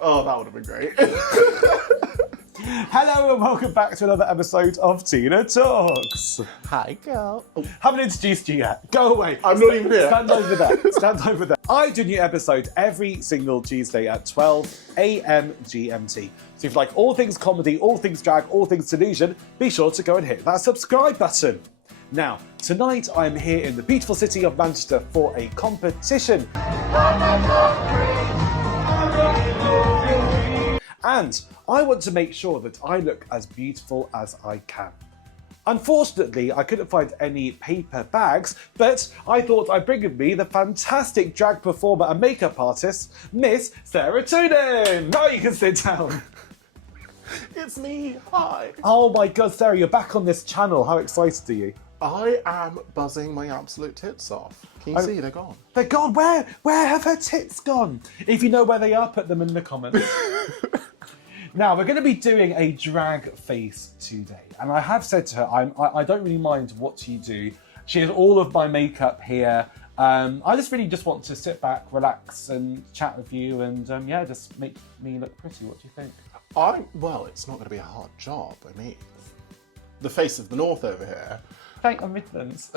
Oh, that would have been great. Hello and welcome back to another episode of Teena Talks. Hi, girl. Oh. Haven't introduced you yet. Go away. I'm not even here. Stand over there. Stand over there. I do a new episode every single Tuesday at 12 a.m. GMT. So if you like all things comedy, all things drag, all things delusion, be sure to go and hit that subscribe button. Now, tonight I'm here in the beautiful city of Manchester for a competition. And I want to make sure that I look as beautiful as I can. Unfortunately, I couldn't find any paper bags, but I thought I'd bring with me the fantastic drag performer and makeup artist, Miss Sarah Toonen. Now you can sit down. It's me. Hi. Oh my God, Sarah, you're back on this channel. How excited are you? I am buzzing my absolute tits off. Can you see? They're gone. They're gone. Where have her tits gone? If you know where they are, put them in the comments. Now, we're going to be doing a drag face today. And I have said to her, I don't really mind what you do. She has all of my makeup here. I just really want to sit back, relax and chat with you and yeah, just make me look pretty. What do you think? Well, it's not going to be a hard job. I mean, the face of the North over here. Thank you, Midlands.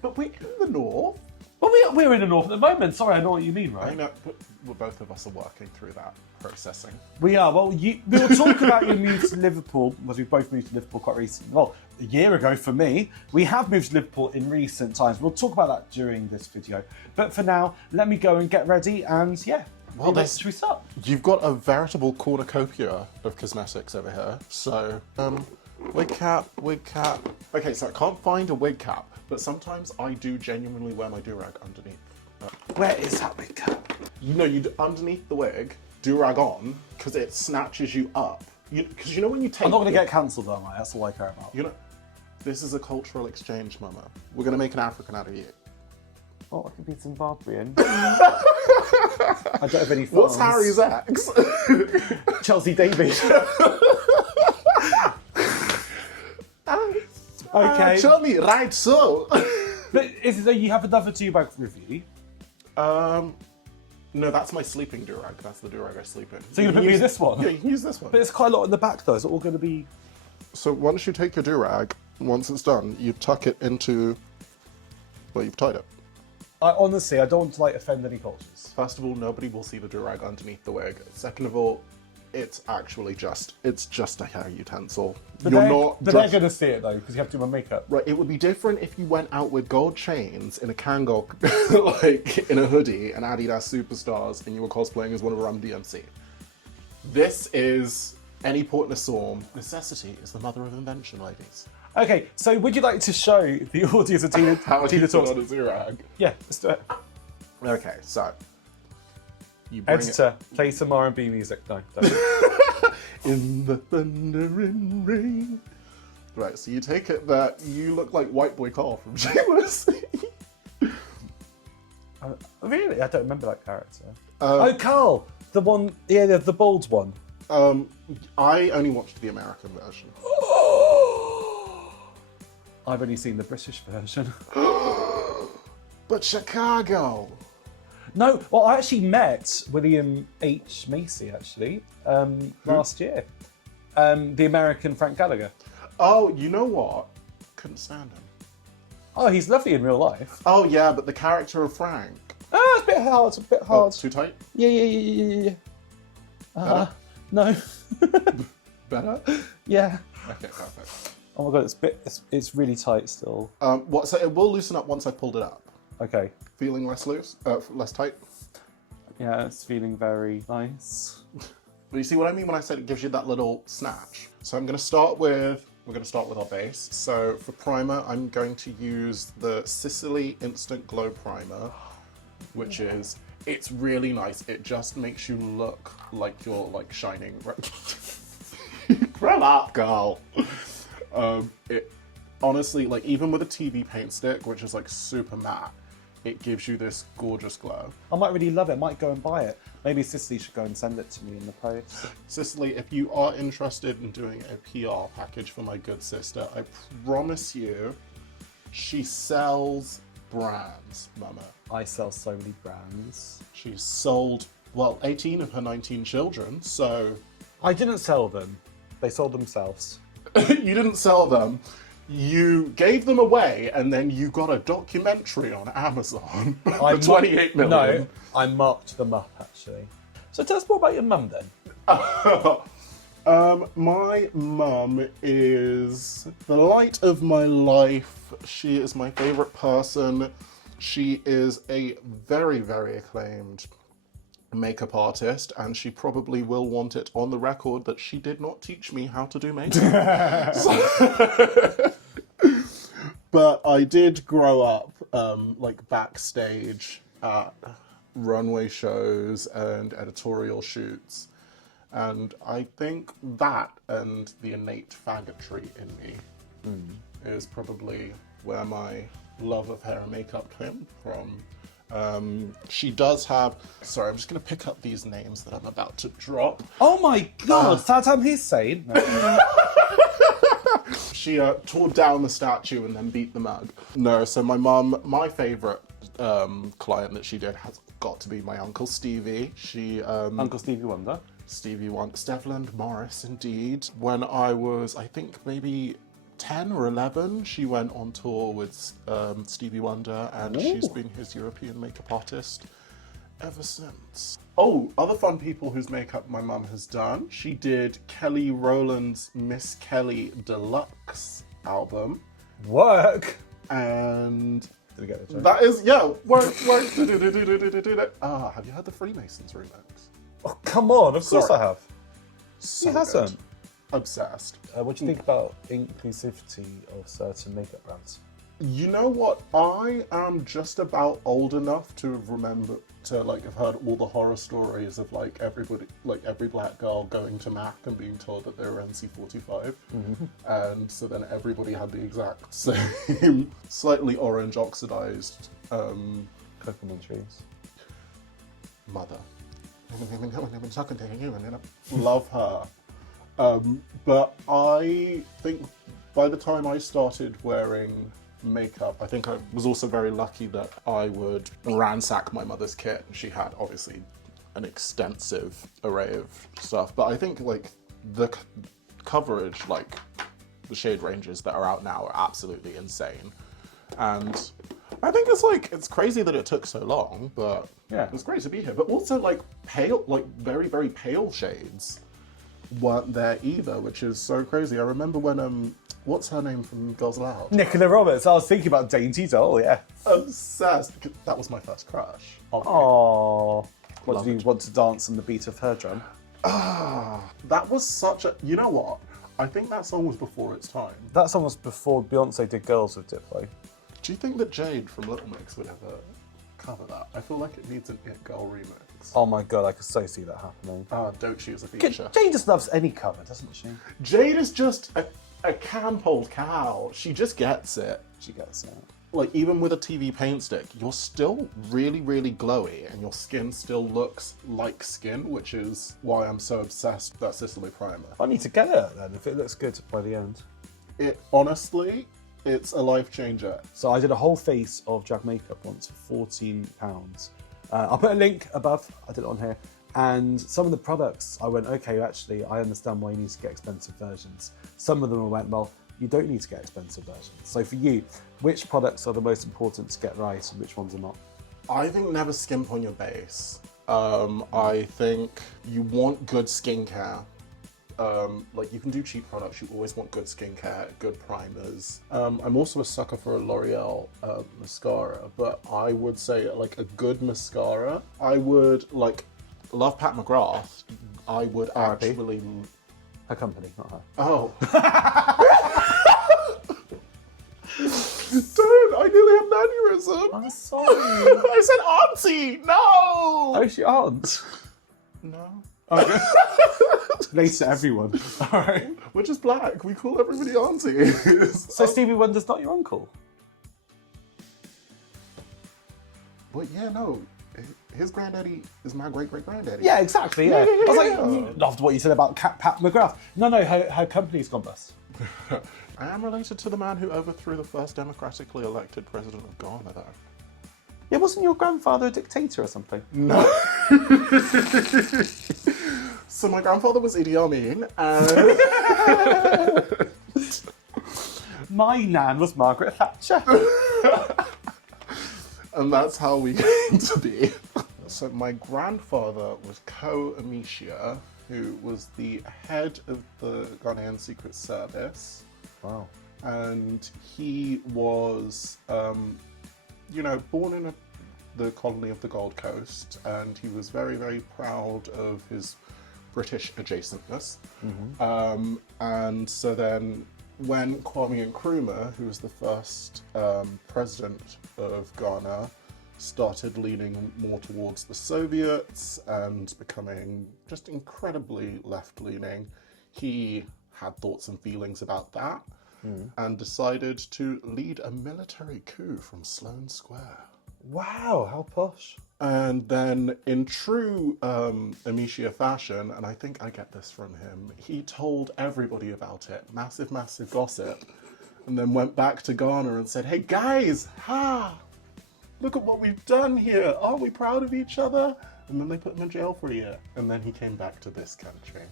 But we're in the North. Well, we're in the North at the moment. Sorry, I know what you mean, right? I know, but both of us are working through that processing. We are. Well, we'll talk about your move to Liverpool, because we've both moved to Liverpool quite recently. Well, a year ago for me. We have moved to Liverpool in recent times. We'll talk about that during this video. But for now, let me go and get ready and yeah. Well, should we start? You've got a veritable cornucopia of cosmetics over here. So, wig cap. Okay, so I can't find a wig cap, but sometimes I do genuinely wear my do-rag underneath. Where is that wig cap? You know, underneath the wig, do-rag on, because it snatches you up. Because you know when you take... I'm not going to get cancelled, am I? That's all I care about. You know, this is a cultural exchange, Mama. We're going to make an African out of you. Oh, I could be Zimbabwean. I don't have any funds. What's Harry's ex? Chelsea Davies. Okay. Show me, right so. But is it that you have another do-rag review? No, that's my sleeping do-rag. That's the do-rag I sleep in. So you're going to put me in this one? Yeah, you can use this one. But it's quite a lot in the back though. Is it all going to be... So once you take your do-rag, once it's done, you tuck it into where you've tied it. Honestly, I don't want to offend any cultures. First of all, nobody will see the do-rag underneath the wig. Second of all, it's actually just a hair utensil. But they're going to see it though, because you have to do my makeup. Right, it would be different if you went out with gold chains in a Kangol, like in a hoodie and Adidas Superstars, and you were cosplaying as one of Run DMC. This is any port in a storm. Necessity is the mother of invention, ladies. Okay, so would you like to show the audience of Teena Talks? On a do-rag? Yeah, let's do it. Okay, so you bring Editor, play some R&B music. No, don't. In the thundering rain. Right, so you take it that you look like White Boy Carl from Shameless. Really? I don't remember that character. Oh, Carl! The one, yeah, the bald one. I only watched the American version. I've only seen the British version. But Chicago! No, well, I actually met William H. Macy, actually, last year. The American Frank Gallagher. Oh, you know what? Couldn't stand him. Oh, he's lovely in real life. Oh, yeah, but the character of Frank. It's a bit hard, Oh, too tight? Yeah. No. Better? Yeah. Okay, perfect. Oh my God, it's really tight still. So it will loosen up once I pulled it up. Okay. Feeling less loose? Less tight? Yeah, it's feeling very nice. But you see what I mean when I said it gives you that little snatch? So we're going to start with our base. So for primer, I'm going to use the Sicily Instant Glow Primer, which it's really nice. It just makes you look like you're shining. Grow up, girl. It honestly, even with a TV paint stick, which is super matte, it gives you this gorgeous glow. I might really love it. I might go and buy it. Maybe Cicely should go and send it to me in the post. Cicely, if you are interested in doing a PR package for my good sister, I promise you, she sells brands, Mama. I sell so many brands. She's sold well, 18 of her 19 children, so... I didn't sell them. They sold themselves. You didn't sell them. You gave them away, and then you got a documentary on Amazon for 28 million. No, I marked them up, actually. So tell us more about your mum, then. My mum is the light of my life. She is my favourite person. She is a very, very acclaimed makeup artist, and she probably will want it on the record that she did not teach me how to do makeup. But I did grow up like backstage at runway shows and editorial shoots, and I think that and the innate faggotry in me is probably where my love of hair and makeup came from. She does have... Sorry, I'm just going to pick up these names that I'm about to drop. Oh my God, Saddam Hussein. No. She tore down the statue and then beat the mug. No, so my mum, my favourite client that she did has got to be my Uncle Stevie. Uncle Stevie Wonder. Stevie Wonder. Stevland Morris, indeed. When I was, I think, maybe 10 or 11, she went on tour with Stevie Wonder, and she's been his European makeup artist ever since. Oh, other fun people whose makeup my mum has done. She did Kelly Rowland's Miss Kelly Deluxe album. Work. And Did we get it? that is, yeah, work. Have you heard the Freemasons remix? Oh, come on, of course Sorry. I have. So He hasn't. good. Obsessed. What do you think about inclusivity of certain makeup brands? You know what? I am just about old enough to remember to like have heard all the horror stories of like everybody, like every black girl going to MAC and being told that they were NC-45, and so then everybody had the exact same, slightly orange oxidized Coconut trees. mother. Love her. But I think by the time I started wearing makeup, I think I was also very lucky that I would ransack my mother's kit. She had obviously an extensive array of stuff, but I think like the coverage, like the shade ranges that are out now are absolutely insane. And I think it's crazy that it took so long, but Yeah. it's great to be here. But also like pale, like very, very pale shades weren't there either, which is so crazy. I remember when what's her name from Girls Aloud? Nicola Roberts. I was thinking about Dainty Doll, yeah. Obsessed. That was my first crush. Oh. What Love did you it. want to dance on the beat of her drum? That was such a... You know what? I think that song was before its time. That song was before Beyonce did Girls with Diplo. Do you think that Jade from Little Mix would ever cover that? I feel like it needs an It Girl remix. Oh my God, I could so see that happening. Don't she as a feature? Jane just loves any cover, doesn't she? Jade is just a camp-old cow. She just gets it. She gets it. Like, even with a TV paint stick, you're still really, really glowy, and your skin still looks like skin, which is why I'm so obsessed with that Sicily primer. I need to get it then if it looks good by the end. It, honestly, it's a life changer. So I did a whole face of drag makeup once for £14. I'll put a link above, I did it on here. And some of the products, I went, okay, actually, I understand why you need to get expensive versions. Some of them I went, well, you don't need to get expensive versions. So for you, which products are the most important to get right and which ones are not? I think never skimp on your base. I think you want good skincare. Like, you can do cheap products, you always want good skincare, good primers. I'm also a sucker for a L'Oreal mascara, but I would say, like, a good mascara, I would, like, love Pat McGrath. I would R.I.P. actually... Her company, not her. Oh. Dude, I nearly had an aneurysm. I'm sorry. I said auntie, no! Oh, she aren't. No. Okay. Later, everyone. All right. We're just black. We call everybody auntie. So Stevie Wonder's not your uncle? But yeah, no. His granddaddy is my great-great-granddaddy. Yeah, exactly. Yeah. Yeah, I was like, yeah. loved what you said about Pat McGrath. No, her company's gone bust. I am related to the man who overthrew the first democratically elected president of Ghana, though. Yeah, wasn't your grandfather a dictator or something? No. So my grandfather was Idi Amin, and My nan was Margaret Thatcher. and that's how we came to be. So my grandfather was Ko Amisha, who was the head of the Ghanaian Secret Service. Wow. And he was, born in the colony of the Gold Coast, and he was very, very proud of his British adjacentness. And so then when Kwame Nkrumah, who was the first president of Ghana, started leaning more towards the Soviets and becoming just incredibly left-leaning, he had thoughts and feelings about that and decided to lead a military coup from Sloane Square. Wow, how posh. And then in true Amicia fashion, and I think I get this from him, he told everybody about it, massive, massive gossip, and then went back to Ghana and said, hey guys, look at what we've done here. Aren't we proud of each other? And then they put him in jail for a year. And then he came back to this country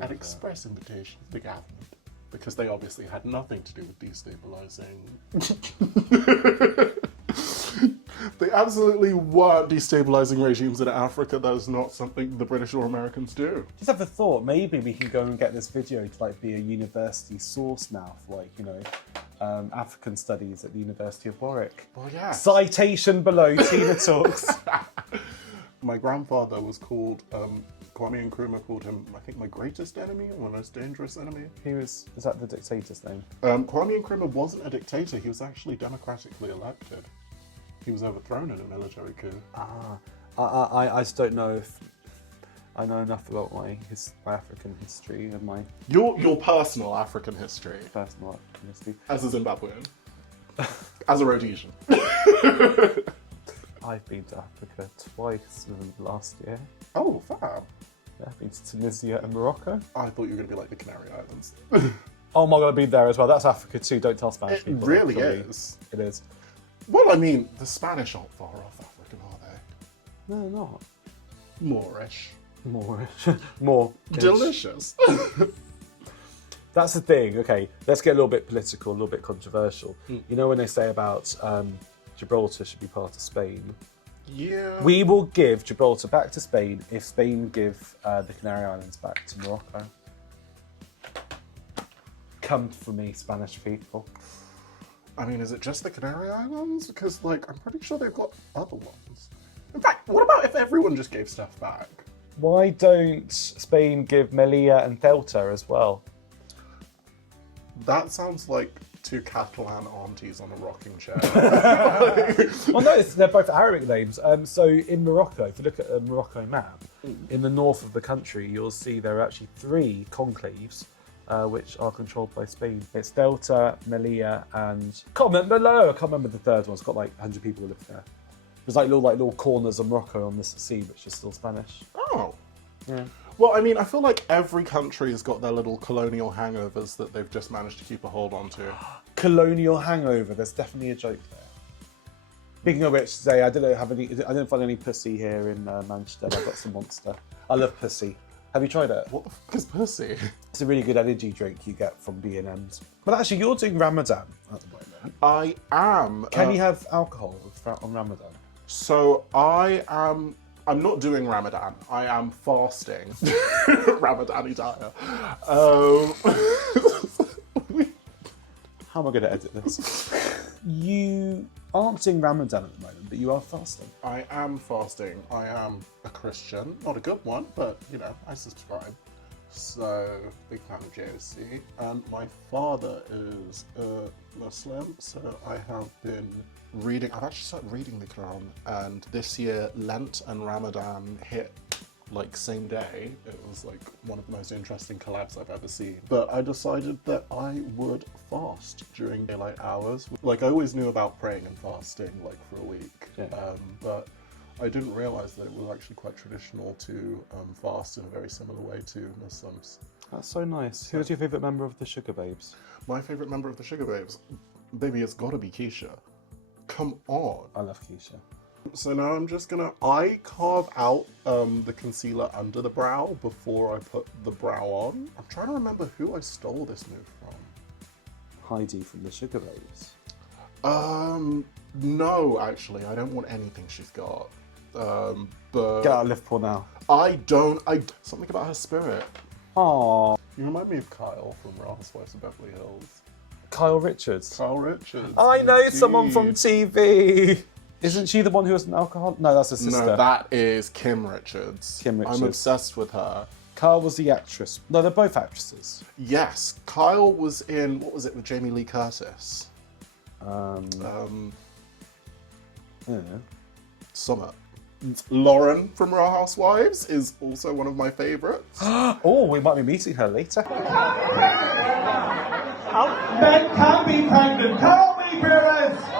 at express invitation of the government, because they obviously had nothing to do with destabilizing. They absolutely weren't destabilizing regimes in Africa. That is not something the British or Americans do. Just have the thought, maybe we can go and get this video to like be a university source now for like, African studies at the University of Warwick. Well, yeah. Citation below, Teena Talks. My grandfather was called, Kwame Nkrumah called him, I think, my greatest enemy, or my most dangerous enemy. Is that the dictator's name? Kwame Nkrumah wasn't a dictator, he was actually democratically elected. He was overthrown in a military coup. I just don't know if I know enough about my African history and my Your personal African history. personal African history. As a Zimbabwean. As a Rhodesian. I've been to Africa twice within the last year. Oh, fab. Yeah, I've been to Tunisia and Morocco. I thought you were going to be like the Canary Islands. Oh my god, I've been there as well. That's Africa too. Don't tell Spanish It people. really actually. is. It is. Well, I mean, the Spanish aren't far off African, are they? No, they're not. Moorish. More. Delicious. That's the thing. Okay, let's get a little bit political, a little bit controversial. You know when they say about Gibraltar should be part of Spain? Yeah. We will give Gibraltar back to Spain if Spain give the Canary Islands back to Morocco. Come for me, Spanish people. I mean, is it just the Canary Islands? Because, I'm pretty sure they've got other ones. In fact, what about if everyone just gave stuff back? Why don't Spain give Melilla and Ceuta as well? That sounds like two Catalan aunties on a rocking chair. Well, no, they're both Arabic names. So in Morocco, if you look at a Morocco map, in the north of the country, you'll see there are actually 3 conclaves, which are controlled by Spain. It's Ceuta, Melilla, and I can't remember the third one. It's got 100 people who live there. There's little corners of Morocco on this sea, which is still Spanish. Oh. Yeah. Well, I mean, I feel like every country has got their little colonial hangovers that they've just managed to keep a hold on to. Colonial hangover. There's definitely a joke there. Speaking of which, today I didn't find any pussy here in Manchester. I got some Monster. I love pussy. Have you tried it? What the fuck is pussy? It's a really good energy drink you get from B&M's. But actually, you're doing Ramadan at the moment. I am. Can you have alcohol on Ramadan? So I'm not doing Ramadan. I am fasting. Ramadani diet. How am I going to edit this? You aren't doing Ramadan at the moment, but you are fasting. I am fasting. I am a Christian. Not a good one, but, I subscribe. So, big fan of JOC. And my father is a Muslim, so I have been I've actually started reading the Quran, and this year Lent and Ramadan hit same day. It was one of the most interesting collabs I've ever seen. But I decided that I would fast during daylight hours. I always knew about praying and fasting for a week, yeah. But I didn't realise that it was actually quite traditional to fast in a very similar way to Muslims. That's so nice. Who's your favourite member of the Sugar Babes? My favourite member of the Sugar Babes? Baby, it's gotta be Keisha. Come on. I love Keisha. So now I'm just gonna, I carve out the concealer under the brow before I put the brow on. I'm trying to remember who I stole this move from. Heidi from the Sugar Babes. No, actually, I don't want anything she's got. But Get out of Liverpool now. Something about her spirit. Aww. You remind me of Kyle from Real Housewife of Beverly Hills. Kyle Richards. Kyle Richards. I know indeed. someone from TV. Isn't she the one who was an alcoholic? No, that's her sister. No, that is Kim Richards. Kim Richards. I'm obsessed with her. Kyle was the actress. No, they're both actresses. Yes, Kyle was in, what was it, with Jamie Lee Curtis? Yeah. Summit. Lauren from Real Housewives is also one of my favourites. Oh, we might be meeting her later. Men can be pregnant. Tell me, Perez. Okay,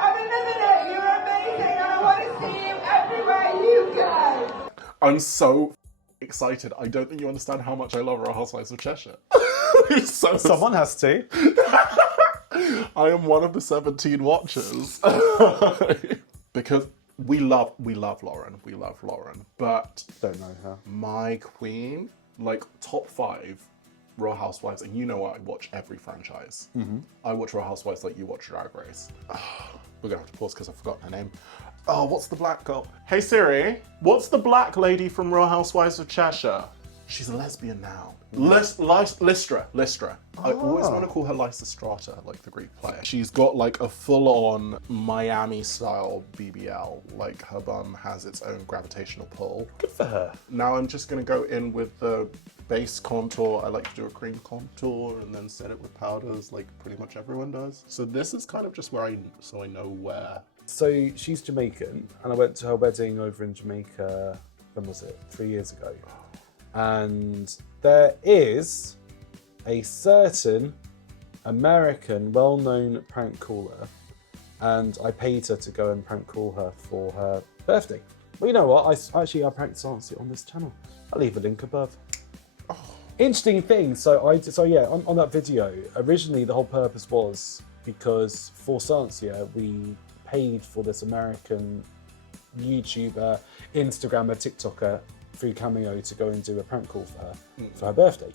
I'm another note. You're amazing, and I want to see you everywhere you go. I'm so excited. I don't think you understand how much I love Real Housewives of Cheshire. Someone has to. I am one of the 17 watchers. Because we love Lauren. We love Lauren. But Don't know her. my queen, like top 5 Real Housewives, and you know what, I watch every franchise. I watch Real Housewives like you watch Drag Race. We're gonna have to pause because I've forgotten her name. Oh, what's the black girl? Hey Siri, what's the black lady from Real Housewives of Cheshire? She's a lesbian now. Lystra. I always want to call her Lysistrata, like the Greek player. She's got like a full-on Miami-style BBL. Like her bum has its own gravitational pull. Good for her. Now I'm just gonna go in with the base contour. I like to do a cream contour and then set it with powders like pretty much everyone does. So this is kind of just where I know where. So she's Jamaican, and I went to her wedding over in Jamaica, when was it? 3 years ago. And there is a certain American well-known prank caller, and I paid her to go and prank call her for her birthday. Well, you know what? I pranked Sansi on this channel. I'll leave a link above. Interesting thing. So yeah, on that video, originally the whole purpose was because for Sansia we paid for this American YouTuber, Instagrammer, TikToker through Cameo to go and do a prank call for her birthday.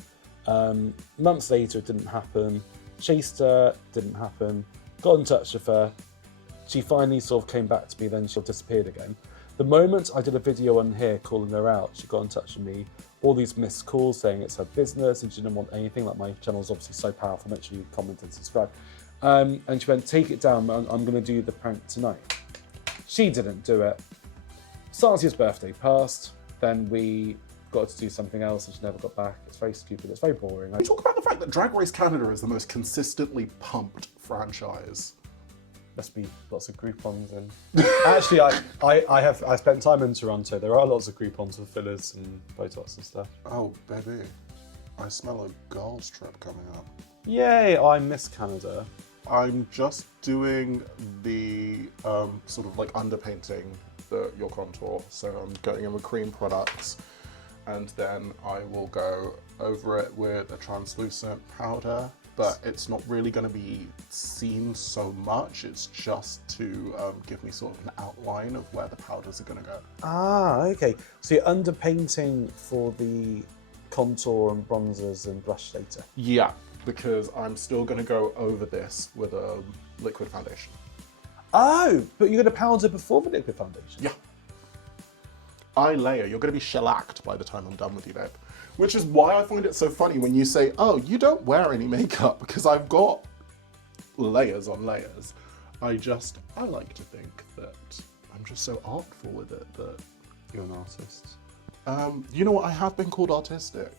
Months later, it didn't happen. Chased her, didn't happen. Got in touch with her. She finally sort of came back to me, then she disappeared again. The moment I did a video on here calling her out, she got in touch with me. All these missed calls saying it's her business and she didn't want anything. Like, my channel's obviously so powerful, make sure you comment and subscribe. And she went, take it down, I'm gonna do the prank tonight. She didn't do it. Sansia's birthday passed. Then we got to do something else and she never got back. It's very stupid, it's very boring. We talk about the fact that Drag Race Canada is the most consistently pumped franchise. Must be lots of Groupons and actually I spent time in Toronto. There are lots of Groupons with fillers and Botox and stuff. Oh baby, I smell a girls trip coming up. Yay, I miss Canada. I'm just doing the sort of like underpainting your contour. So I'm going in with cream products and then I will go over it with a translucent powder, but it's not really going to be seen so much. It's just to give me sort of an outline of where the powders are going to go. Ah, okay. So you're underpainting for the contour and bronzers and blush later. Yeah, because I'm still going to go over this with a liquid foundation. Oh, but you're going to powder before the liquid foundation? Yeah. Eye layer, you're going to be shellacked by the time I'm done with you, babe. Which is why I find it so funny when you say, oh, you don't wear any makeup, because I've got layers on layers. I like to think that I'm just so artful with it that... You're an artist. You know what, I have been called artistic.